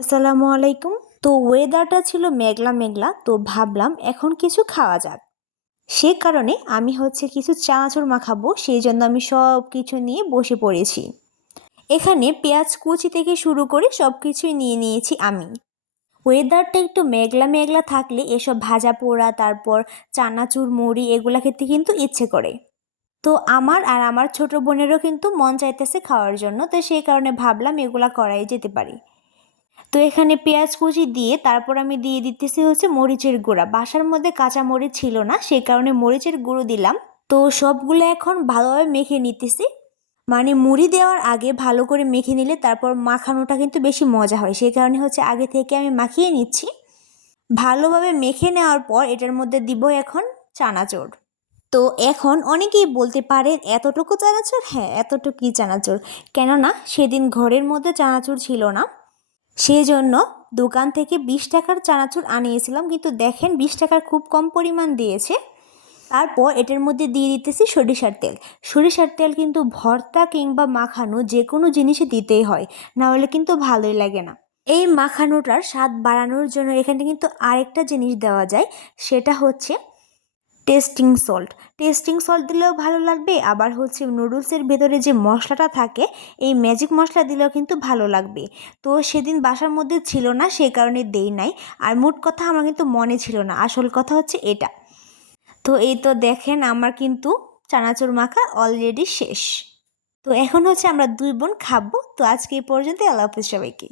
আসসালামু আলাইকুম। তো ওয়েদারটা ছিল মেঘলা মেঘলা, তো ভাবলাম এখন কিছু খাওয়া যাক। সে কারণে আমি কিছু চানাচুর মাখাবো, সেই জন্য আমি সব কিছু নিয়ে বসে পড়েছি। এখানে পেঁয়াজ কুচি থেকে শুরু করে সব কিছুই নিয়ে নিয়েছি আমি। ওয়েদারটা একটু মেঘলা মেঘলা থাকলে এসব ভাজা পোড়া, তারপর চানাচুর মুড়ি এগুলা খেতে কিন্তু ইচ্ছে করে। তো আমার আর আমার ছোট বোনেরও কিন্তু মন চাইতেছে খাওয়ার জন্য, তো সেই কারণে ভাবলাম এগুলা করাই যেতে পারে। তো এখানে পেঁয়াজ কুচি দিয়ে তারপর আমি দিয়ে দিতেছি মরিচের গুঁড়া। বাসার মধ্যে কাঁচা মরিচ ছিল না, সেই কারণে মরিচের গুঁড়ো দিলাম। তো সবগুলো এখন ভালোভাবে মেখে নিতেছি। মানে মুড়ি দেওয়ার আগে ভালো করে মেখে নিলে তারপর মাখানোটা কিন্তু বেশি মজা হয়, সেই কারণে আগে থেকে আমি মাখিয়ে নিচ্ছি। ভালোভাবে মেখে নেওয়ার পর এটার মধ্যে দিব এখন চানাচুর। তো এখন অনেকেই বলতে পারেন এতটুকু চানাচুর? হ্যাঁ, এতটুকুই চানাচুর। কেননা সেদিন ঘরের মধ্যে চানাচুর ছিল না, সেই জন্য দোকান থেকে 20 টাকার চানাচুর আনিয়েছিলাম, কিন্তু দেখেন 20 টাকার খুব কম পরিমাণ দিয়েছে। তারপর এটার মধ্যে দিয়ে দিতেছি সরিষার তেল। সরিষার তেল কিন্তু ভর্তা কিংবা মাখানো যে কোনো জিনিসে দিতেই হয়, না হলে কিন্তু ভালোই লাগে না। এই মাখানোটার স্বাদ বাড়ানোর জন্য এখানে কিন্তু আরেকটা জিনিস দেওয়া যায়, সেটা টেস্টিং সল্ট। টেস্টিং সল্ট দিলেও ভালো লাগবে, আবার নুডলসের ভেতরে যে মশলাটা থাকে এই ম্যাজিক মশলা দিলেও কিন্তু ভালো লাগবে। তো সেদিন বাসার মধ্যে ছিল না, সেই কারণে দেই নাই। আর মোট কথা আমার কিন্তু মনে ছিল না, আসল কথা এটা। তো এই তো দেখেন আমার কিন্তু চানাচুর মাখা অলরেডি শেষ। তো এখন আমরা দুই বোন খাবো। তো আজকে এই পর্যন্ত, আল্লাহ হাফেজ সবাইকে।